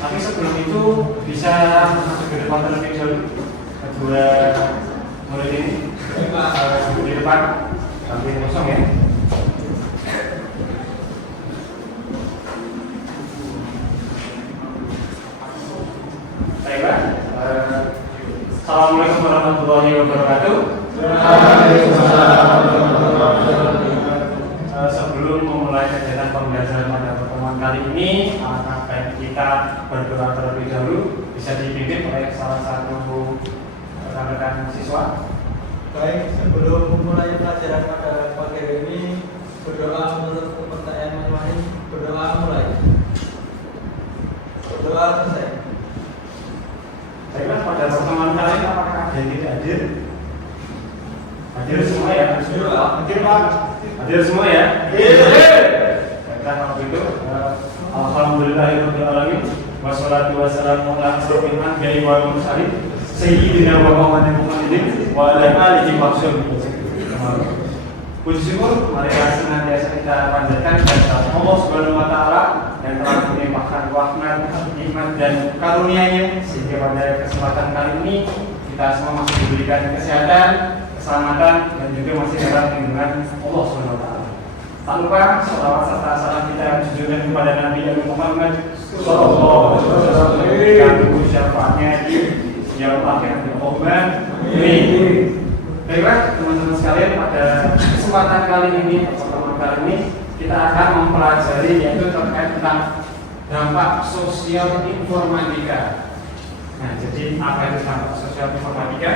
Tapi sebelum itu bisa masuk ke depan terlebih dahulu. Kedua murid ini di depan, sambil kosong ya. Baiklah. Assalamualaikum warahmatullahi wabarakatuh. Sebelum memulai kegiatan pembelajaran pada pertemuan kali ini, alangkah baik kita berdoa terlebih dahulu, bisa dipimpin oleh salah satu rekan-rekan siswa. Baik, sebelum memulai pelajaran pada pagi hari ini, berdoa menurut kepercayaan masing-masing. Berdoa mulai. Berdoa selesai. Baiklah, pada pertemuan kali ini apakah ada yang tidak hadir? Hadir semua ya? Hadir Pak? Hadir semua ya? Baiklah, kalau begitu alhamdulillahirrahmanirrahim, wassalatu wassalamu ala asyrofil anbiya'i wal mursalin sayyidina wa Muhammadin wa ala alihi wa sahbihi. Puji syukur marilah senantiasa kita panjatkan kepada Allah Subhanahu wa taala yang telah melimpahkan rahmat, nikmat dan karunia-Nya sehingga pada kesempatan kali ini kita semua masih diberikan kesehatan, keselamatan dan juga masih dalam lindungan Allah Subhanahu wa taala. Tak lupa salawat serta salam kita junjungan kepada Nabi Muhammad sallallahu alaihi wasallam yang syafaatnya di yaumul akhir. Amin. Baiklah teman-teman sekalian, pada kesempatan kali ini, pertemuan kali ini kita akan mempelajari yaitu terkait tentang dampak sosial informatika. Nah, jadi apa itu dampak sosial informatika?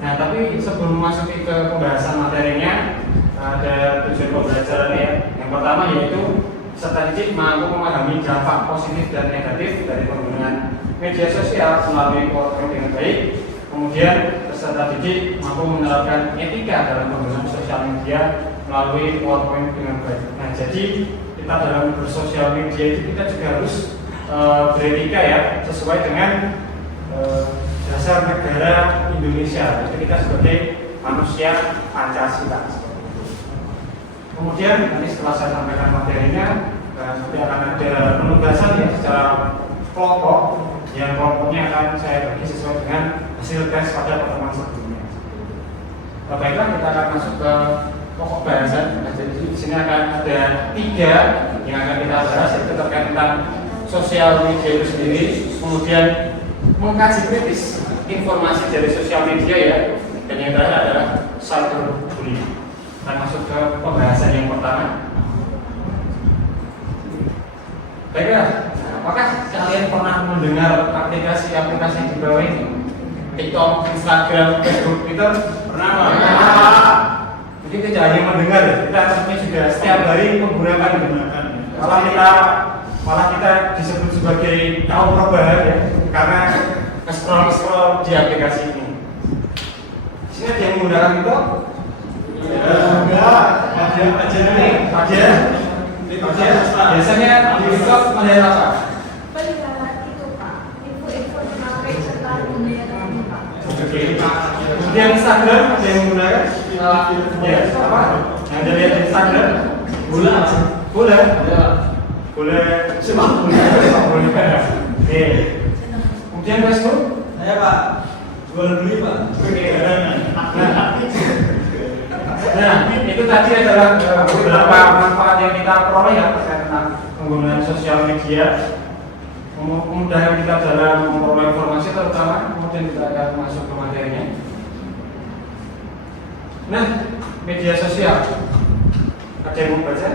Nah, tapi sebelum masuk ke pembahasan materinya, ada tujuan pembelajaran ya. Yang pertama yaitu peserta didik mampu memahami dampak positif dan negatif dari penggunaan media sosial melalui PowerPoint dengan baik. Kemudian peserta didik mampu menerapkan etika dalam penggunaan sosial media melalui PowerPoint dengan baik. Nah, jadi kita dalam bersosial media itu kita juga harus beretika ya, sesuai dengan dasar negara Indonesia. Jadi kita sebagai manusia Pancasila. Kemudian nanti setelah saya sampaikan materinya, nanti akan ada penugasan ya secara kelompok. Yang kelompoknya akan saya bagi sesuai dengan hasil tes pada pertemuan sebelumnya. Baiklah, kita akan masuk ke pokok bahasan. Nah, jadi di sini akan ada 3 yang akan kita bahas, yaitu terkait tentang sosial media itu sendiri, kemudian mengkaji kritis informasi dari sosial media ya, dan yang terakhir adalah cyberbullying. Kita masuk ke pembahasan yang pertama. Baiklah, apakah kalian pernah mendengar aplikasi-aplikasi di bawah ini? TikTok, Instagram, Facebook, Twitter? Pernah? Mungkin tidak hanya mendengar ya, kita tentunya juga setiap hari menggunakan. Malah kita disebut sebagai kaum rebahan ya, karena scroll di aplikasi ini. Di sini ada yang menggunakan TikTok? Ada. Biasanya di TikTok melihat apa? Melihat itu Pak, info-info menarik tentang dunia Pak. Oke. Kemudian Instagram ada yang menggunakan? Ya, apa? Yang ada lihat di Instagram? Bola. Sepak bola. Oke. Kemudian Facebook? Saya Pak, jual beli Pak. Oke. Nah, itu tadi adalah beberapa manfaat yang kita peroleh ya terkait tentang penggunaan sosial media, memudahkan kita dalam memperoleh informasi terutama. Kemudian kita akan masuk ke materinya. Nah, media sosial, ada yang mau baca?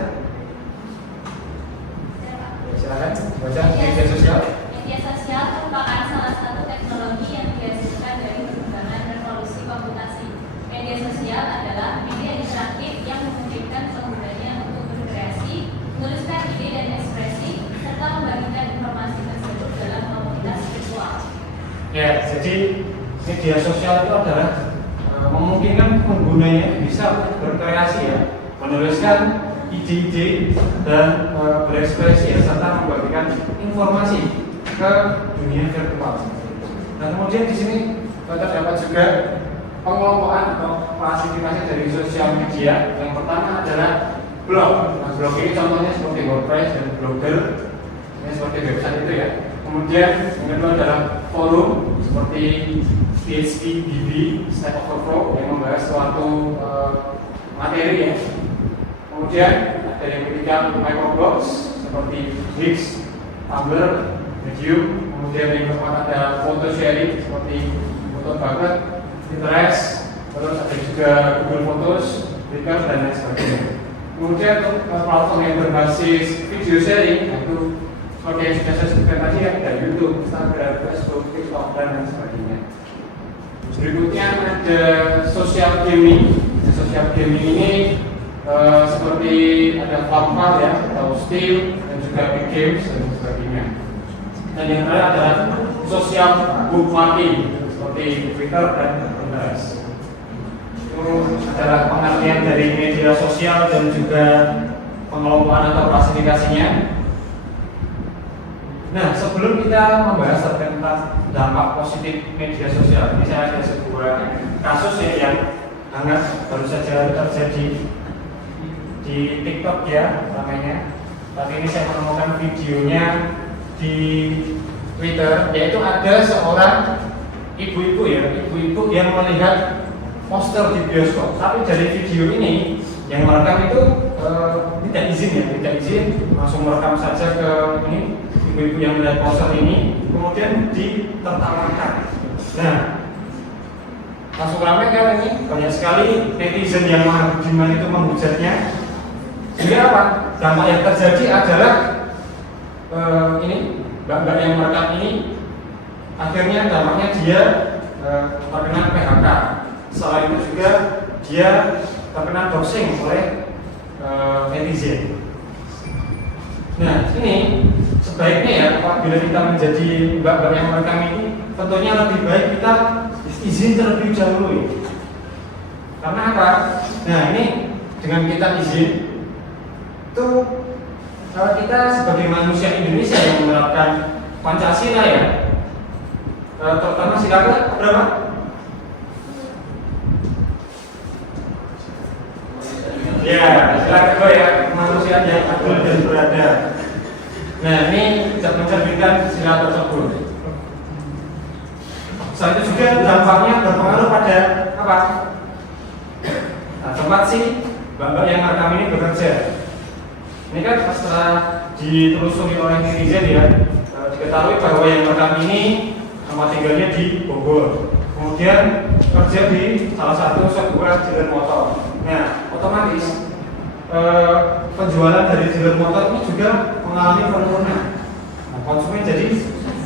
Silakan baca media sosial. Media sosial merupakan salah satu teknologi yang dihasilkan dari perkembangan revolusi komputasi. Media sosial adalah media interaktif yang memungkinkan penggunanya untuk berkreasi, menuliskan ide dan ekspresi, serta membagikan informasi tersebut dalam komunitas virtual. Ya, jadi media sosial itu adalah memungkinkan penggunanya bisa berkreasi ya, menuliskan ide-ide dan berekspresi ya, serta membagikan informasi ke dunia virtual. Dan kemudian di sini terdapat juga pengelompokan atau klasifikasi dari sosial media. Yang pertama adalah blog. blog ini contohnya seperti WordPress dan Blogger, ini seperti website itu ya. Kemudian yang kedua adalah forum seperti PHPDB, Stack Overflow yang membahas suatu materi ya. Kemudian ada yang ketiga microblogs seperti Wix, Tumblr, Medium. Kemudian yang keempat ada foto sharing seperti Foto Bucket, Pinterest, terus ada juga Google Photos, Flickr dan lain sebagainya. Kemudian untuk platform yang berbasis video sharing yaitu seperti yang sudah saya sebutkan tadi ada YouTube, Instagram, Facebook, TikTok dan lain sebagainya. Berikutnya ada social gaming. Social gaming ini seperti ada Valve ya atau Steam dan juga Big Games dan sebagainya. Dan yang terakhir adalah social bookmarking seperti Twitter dan Pinterest. Itu adalah pengertian dari media sosial dan juga pengelompokan atau klasifikasinya. Nah, sebelum kita membahas tentang dampak positif media sosial, ini saya ada sebuah kasus ya yang hangat baru saja terjadi di TikTok ya namanya. Tapi ini saya menemukan videonya di Twitter, yaitu ada seorang ibu-ibu yang melihat poster di bioskop. Tapi dari video ini yang merekam itu tidak izin, langsung merekam saja ke ini ibu-ibu yang melihat poster ini, kemudian ditertawakan. Nah, langsung ramai kan ini, banyak sekali netizen yang maha budiman itu menghujatnya. Sehingga apa? Dampak yang terjadi adalah ini mbak-mbak yang merekam ini akhirnya dampaknya dia terkena PHK. Selain itu juga dia terkena doxing oleh netizen. Nah, ini sebaiknya ya apabila kita menjadi mbak-mbak yang merekam ini, tentunya lebih baik kita izin terlebih dahulu ya. Karena apa? Nah, ini dengan kita izin itu kita sebagai manusia Indonesia yang menerapkan Pancasila ya, terutama sila berapa? Ya, sila kedua ya, kemanusiaan yang adil dan beradab. Nah, ini tidak mencerminkan sila tersebut. Selain itu juga dampaknya berpengaruh pada apa? Nah, tempat sih mbak-mbak yang merekam ini bekerja. Ini kan setelah ditelusuri oleh netizen ya, diketahui bahwa yang merekam ini tempat tinggalnya di Bogor. Kemudian kerja di salah satu sebuah dealer motor. Nah, otomatis penjualan dari dealer motor ini juga mengalami penurunan. Nah, konsumen jadi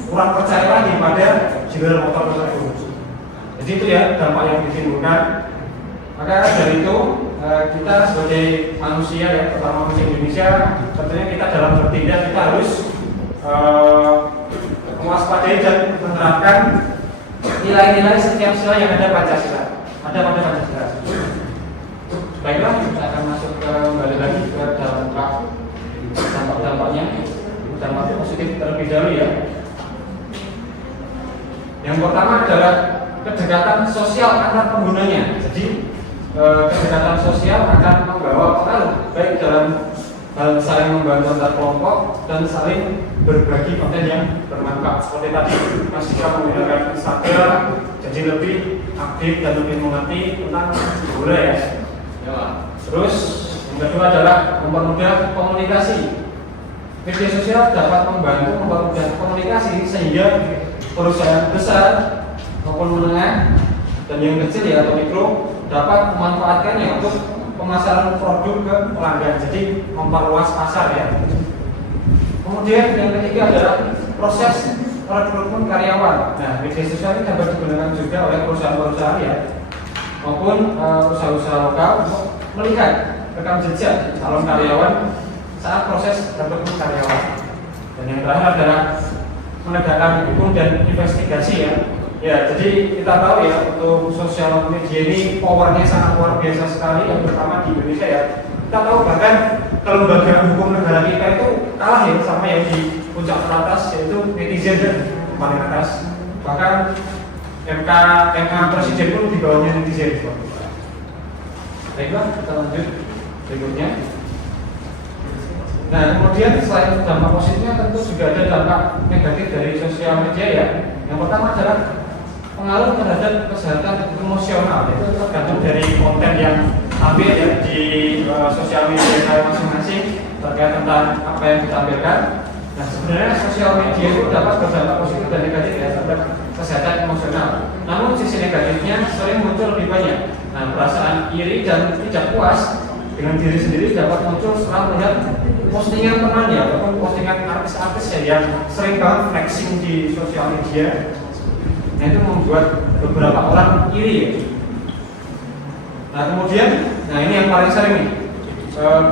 kurang percaya lagi pada dealer motor tersebut. Jadi itu ya dampak yang ditimbulkan. Maka dari itu kita sebagai manusia ya, terutama manusia Indonesia, tentunya kita dalam bertindak kita harus mewaspadai dan menerapkan nilai-nilai setiap sila yang ada pada Pancasila. Baiklah, kita akan masuk kembali lagi ke dampak-dampaknya. Dampak positif terlebih dahulu ya. Yang pertama adalah kedekatan sosial antar penggunanya. Jadi kedekatan sosial akan membawa pengaruh baik dalam hal saling membantu antar kelompok dan saling berbagi konten yang bermanfaat. Seperti tadi Mas Dika menggunakan Instagram, jadi lebih aktif dan lebih mengerti tentang bola ya. Terus yang kedua adalah mempermudah komunikasi. Media sosial dapat membantu mempermudah komunikasi sehingga perusahaan besar maupun menengah dan yang kecil ya atau mikro dapat memanfaatkannya untuk pemasaran produk ke pelanggan, jadi memperluas pasar ya. Kemudian yang ketiga adalah proses rekrutmen karyawan. Nah, media sosial ini dapat digunakan juga oleh perusahaan-perusahaan ya maupun usaha-usaha lokal untuk melihat rekam jejak calon karyawan saat proses rekrutmen karyawan. Dan yang terakhir adalah menegakkan hukum dan investigasi ya. Ya, jadi kita tahu ya untuk sosial media ini powernya sangat luar biasa sekali, yang pertama di Indonesia ya. Kita tahu bahkan kelembagaan hukum negara kita itu kalah ya sama yang di puncak teratas yaitu netizen dan paling atas. Bahkan MK presiden pun di bawahnya netizen. Baiklah, kita lanjut berikutnya. Nah, kemudian selain dampak positifnya tentu juga ada dampak negatif dari sosial media ya. Yang pertama adalah pengaruh terhadap kesehatan emosional, itu tergantung dari konten yang ambil ya di sosial media kita masing-masing terkait tentang apa yang ditampilkan. Nah, sebenarnya sosial media itu dapat berdampak positif dan negatif ya terhadap kesehatan emosional. Namun sisi negatifnya sering muncul lebih banyak. Nah, perasaan iri dan tidak puas dengan diri sendiri dapat muncul setelah melihat postingan temannya ataupun postingan artis-artis ya yang sering banget flexing di sosial media. Nah, itu membuat beberapa orang iri ya. Nah, kemudian, nah ini yang paling sering nih,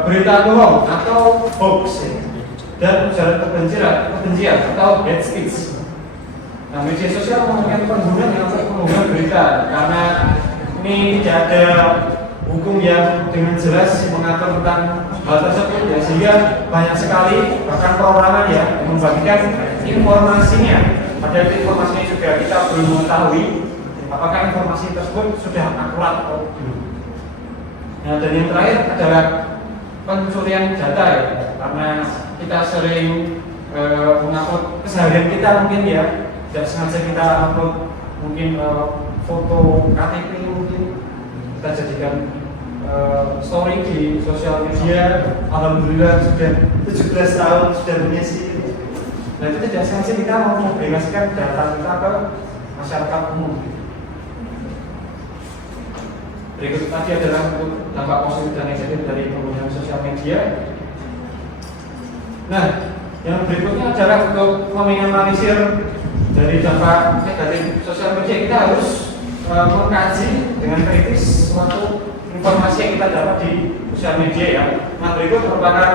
berita bohong atau hoax ya, dan ujaran kebencian atau hate speech. Nah, media sosial memungkinkan pengguna yang mengunggah berita karena ini tidak ada hukum yang dengan jelas mengatur tentang hal tersebut ya, sehingga banyak sekali bahkan perorangan ya yang membagikan informasinya. Padahal informasinya juga kita belum mengetahui apakah informasi tersebut sudah akurat atau belum. Nah, dan yang terakhir adalah pencurian data ya, karena kita sering mengupload keseharian kita mungkin ya, tidak sengaja kita upload mungkin foto KTP mungkin kita jadikan story di sosial media. Alhamdulillah sudah 17 tahun sudah punya sih. Nah, itu tidak sengaja kita mau mempublikasikan data kita ke masyarakat umum. Berikut tadi adalah untuk dampak positif dan negatif dari penggunaan sosial media. Nah, yang berikutnya adalah untuk meminimalisir dari dampak negatif sosial media, kita harus mengkaji dengan kritis suatu informasi yang kita dapat di sosial media ya. Nah, berikut merupakan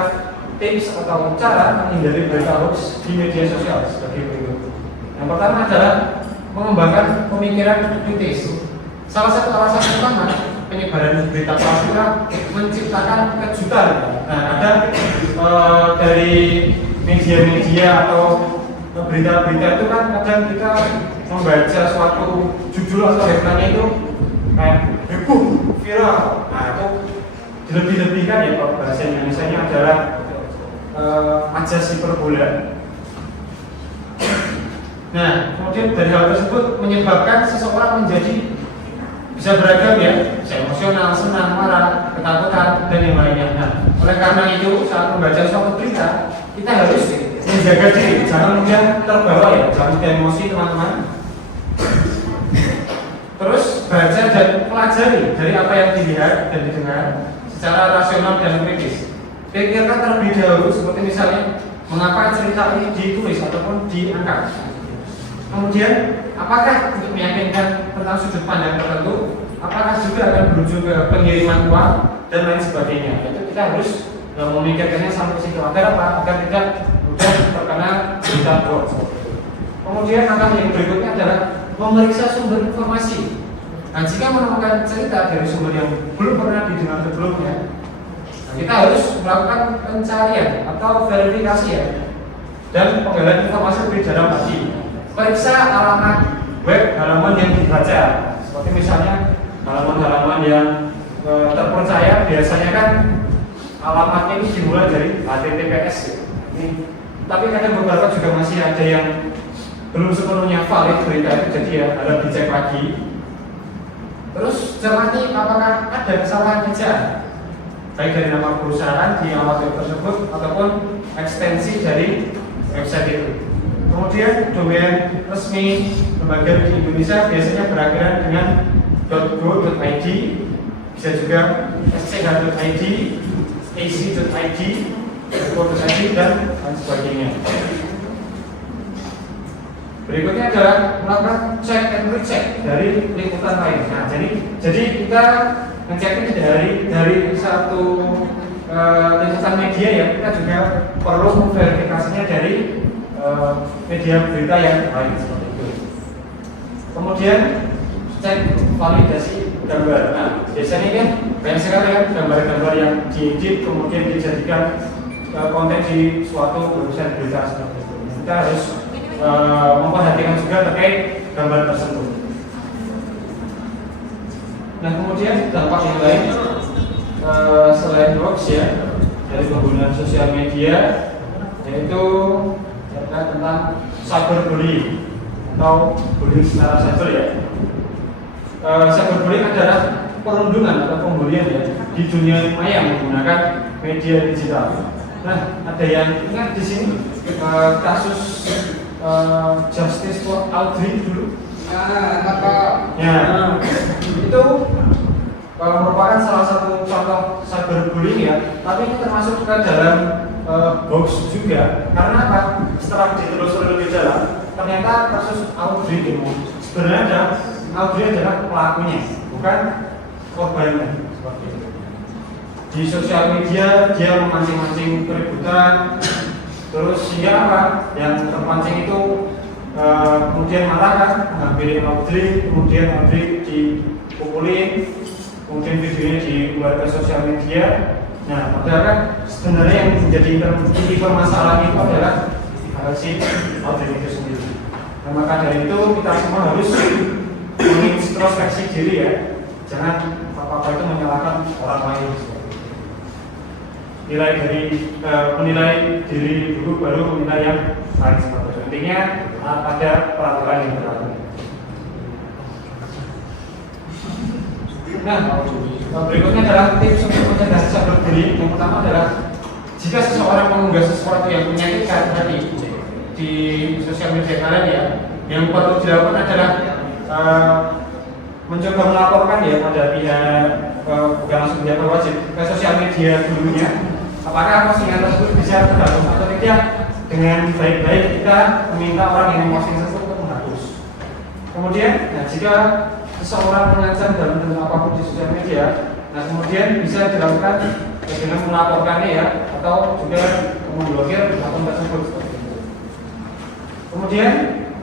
tips atau cara menghindari berita hoax di media sosial sebagai berikut. Yang pertama adalah mengembangkan pemikiran kritis. Salah satu alasan utama penyebaran berita palsu menciptakan kejutan. Nah, ada dari media-media atau berita-berita itu kan kadang kita membaca suatu judul atau headline itu kayak heboh, viral. Nah, itu dilebih-lebihkan ya, kalau bahasa Indonesia adalah majas hiperbola. Nah, kemudian dari hal tersebut menyebabkan seseorang menjadi bisa beragam ya, bisa emosional, senang, marah, ketakutan, dan yang lainnya. Nah, oleh karena itu saat membaca suatu berita kita harus menjaga diri, jangan mudah terbawa ya, jangan mudah emosi teman-teman. Terus baca dan pelajari dari apa yang dilihat dan didengar secara rasional dan kritis. Pikirkan terlebih dahulu, seperti misalnya mengapa cerita ini ditulis ataupun diangkat. Kemudian, apakah untuk meyakinkan tentang sudut pandang tertentu, apakah juga akan berujung ke pengiriman uang dan lain sebagainya. Itu kita harus memikirkannya sampai situ. Agar apa? Agar tidak mudah terkena berita bohong. Kemudian langkah yang berikutnya adalah memeriksa sumber informasi. Nah, jika menemukan cerita dari sumber yang belum pernah didengar sebelumnya, kita harus melakukan pencarian atau verifikasi ya, dan penggalian informasi lebih dalam lagi. Periksa alamat web halaman yang dibaca, seperti misalnya halaman-halaman yang terpercaya. Biasanya kan alamatnya ini dimulai dari HTTPS ya. Tapi kadang beberapa juga masih ada yang belum sepenuhnya valid berita itu, jadi ya harus dicek lagi. Terus cermati apakah ada kesalahan ejaan, baik dari nama perusahaan di alamat web tersebut ataupun ekstensi dari website itu. Kemudian domain resmi lembaga di Indonesia biasanya berakhiran dengan .go.id, bisa juga sch.id, ac.id, .co.id, dan lain sebagainya. Berikutnya adalah melakukan check and recheck dari liputan lain. Nah, jadi kita ngecek dari satu liputan media ya, kita juga perlu memverifikasinya dari media berita yang lain seperti itu. Kemudian cek validasi gambar. Nah, biasanya kan banyak sekali kan gambar-gambar yang diedit kemudian dijadikan konten di suatu website berita seperti itu. Kita harus memperhatikan juga terkait gambar tersebut. Nah, kemudian dampak yang lain selain hoax ya, dari penggunaan sosial media, yaitu terkait tentang cyberbullying atau bullying secara cyber ya. Cyberbullying adalah perundungan atau pembulian ya di dunia maya menggunakan media digital. Nah, ada yang ingat di sini kasus Justice for Audrey dulu? Ya, itu merupakan salah satu contoh cyberbullying ya. Tapi ini termasuk ke dalam hoax juga. Karena apa? Setelah ditelusuri lebih dalam, ternyata kasus Audrey itu sebenarnya Audrey adalah pelakunya, bukan korbannya. Seperti itu. Di sosial media dia memancing-mancing keributan, terus sehingga apa? Yang terpancing itu kemudian marah kan, menghampiri Audrey, kemudian Audrey dipukulin, kemudian videonya diunggah ke sosial media. Nah, padahal kan sebenarnya yang menjadi inti permasalahan itu adalah si Audrey itu sendiri. Nah, maka dari itu kita semua harus mengintrospeksi diri ya, jangan apa-apa itu menyalahkan orang lain. Menilai diri dulu baru menilai yang lain seperti itu. Intinya ada peraturan yang berlaku. Nah, berikutnya adalah tips untuk mencegah cyberbullying. Yang pertama adalah jika seseorang mengunggah sesuatu yang menyakitkan tadi di sosial media kalian ya, yang perlu dilakukan adalah mencoba melaporkan ya pada pihak bukan langsung pihak berwajib ke sosial media dulunya. Apakah postingan tersebut bisa terhapus atau tidak? Dengan baik-baik kita meminta orang yang memposting tersebut untuk menghapus. Kemudian, nah, jika seseorang mengancam dalam bentuk apapun di sosial media, nah kemudian bisa dilakukan dengan melaporkannya ya, atau juga memblokir akun tersebut. Kemudian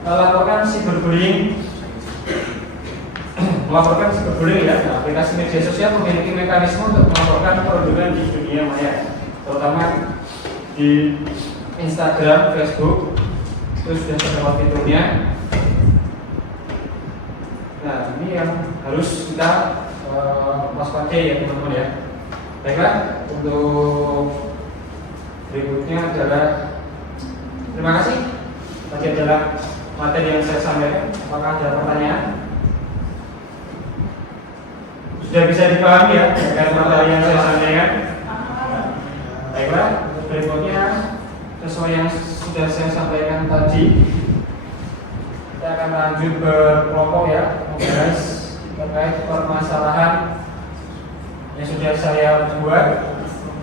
laporkan cyberbullying. Melaporkan cyberbullying ya, nah, aplikasi media sosial memiliki mekanisme untuk melaporkan perundungan di dunia maya, terutama di Instagram, Facebook, itu sudah terdapat fiturnya. Nah, ini yang harus kita waspadai ya teman-teman ya. Baiklah, untuk berikutnya adalah terima kasih. Tadi adalah materi yang saya sampaikan. Apakah ada pertanyaan? Sudah bisa dipahami ya dengan materi yang saya sampaikan? Baiklah, berikutnya sesuai yang sudah saya sampaikan tadi, kita akan lanjut ke kelompok ya, membahas terkait permasalahan yang sudah saya buat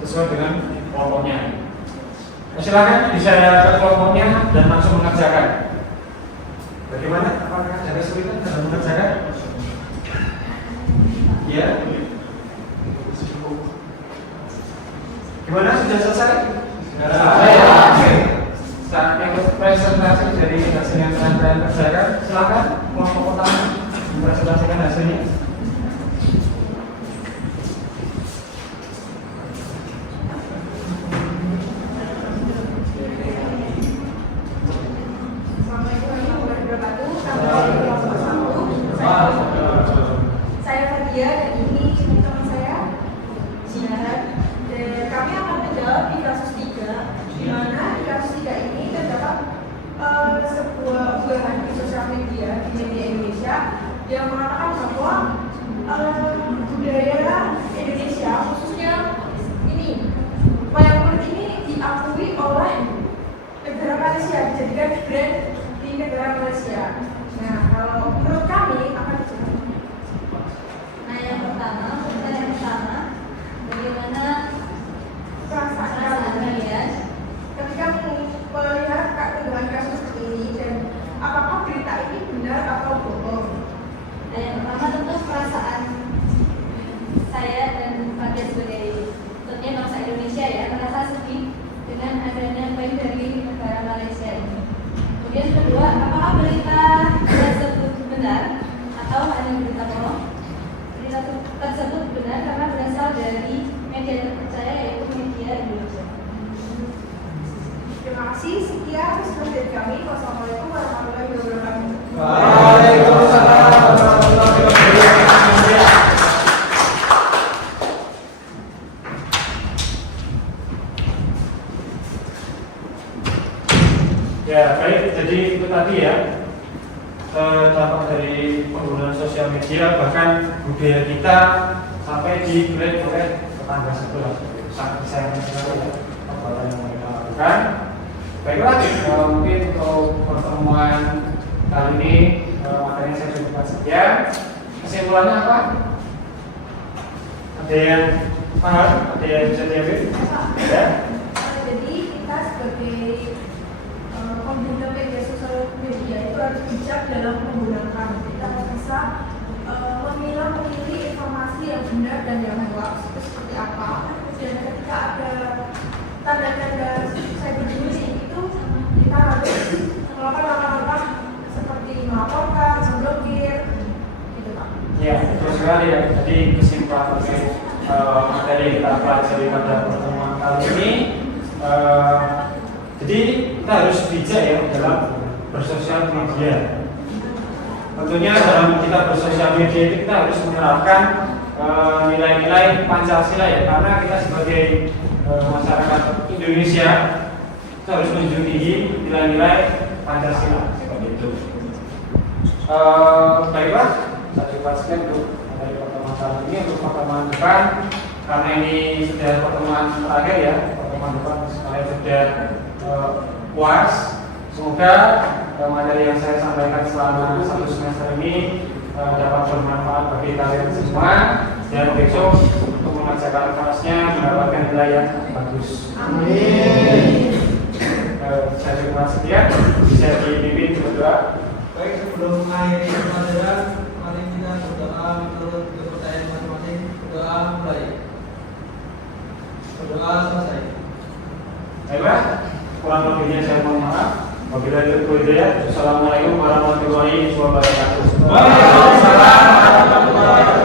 sesuai dengan kelompoknya. Silakan bisa ke kelompoknya dan langsung mengerjakan. Bagaimana? Apakah ada kesulitan dalam mengerjakan? Ya. Gimana? Sudah selesai? Saatnya presentasi dari hasil yang telah kalian kerjakan. Silakan kelompok pertama mempresentasikan hasilnya. Saya Fadia dan ini teman saya Jihan, dan kami akan menjawab di kasus 3, di mana di kasus 3 ini terdapat sebuah unggahan di sosial media di media Indonesia yang mengatakan bahwa budaya Indonesia khususnya ini wayang kulit ini diakui oleh negara Malaysia, dijadikan brand di negara Malaysia. Nah, kalau menurut kami akan dijelaskan. Nah, yang pertama, bagaimana Perasaan kalian ketika melihat unggahan kasus ini dan apakah berita ini benar atau bohong? Nah, yang pertama tentu perasaan saya dan Fadia sebagai tentunya bangsa Indonesia ya, merasa sedih dengan adanya klaim dari negara Malaysia ini. Kemudian kedua, apakah berita tersebut benar atau hanya berita bohong? Berita tersebut benar karena berasal dari media terpercaya yaitu media Indonesia. Terima kasih. Sekian keseruan dari kami. Wassalamualaikum warahmatullahi wabarakatuh. Waalaikumsalam warahmatullahi wabarakatuh. Ya, baik. Jadi itu tadi ya, dampak dari penggunaan sosial media, bahkan budaya kita sampai di-grade oleh tetangga sebelah. Sangat disayangkan sekali ya perbuatan yang mereka lakukan. Baiklah, mungkin untuk pertemuan kali ini materinya saya cukupkan sekian. Kesimpulannya apa? Ada yang paham? Ada yang bisa jawab? Ya? Jadi kita sebagai pengguna media sosial media itu harus bijak dalam menggunakan. Kita harus bisa memilih informasi yang benar dan yang hoax itu seperti apa. Dan ketika ada tanda-tanda cyberbullying itu kita harus melakukan langkah-langkah seperti melaporkan, memblokir, gitu Pak. Ya, betul sekali ya. Jadi kesimpulan dari materi yang kita pelajari pada pertemuan kali ini, jadi kita harus bijak ya dalam bersosial media. Tentunya dalam kita bersosial media itu kita harus menerapkan nilai-nilai Pancasila ya, karena kita sebagai masyarakat Indonesia kita harus menjunjung tinggi nilai-nilai Pancasila seperti itu. Baiklah, saya coba sekian untuk dari pertemuan kali ini. Untuk pertemuan depan, karena ini sudah pertemuan terakhir ya, pertemuan depan supaya sudah puas. Semoga materi yang saya sampaikan selama 1 semester ini dapat bermanfaat bagi kalian semua, dan besok untuk mengerjakan kelasnya mendapatkan nilai yang bagus. Amin. Saya coba sekian, bisa dipimpin berdoa. Baik, sebelum mengakhiri pelajaran, mari kita berdoa menurut kepercayaan masing-masing. Berdoa mulai. Berdoa selesai. Baiklah, kurang lebihnya saya mohon maaf. Wabillahi taufiq. Assalamualaikum warahmatullahi wabarakatuh. Waalaikumsalam warahmatullahi wabarakatuh.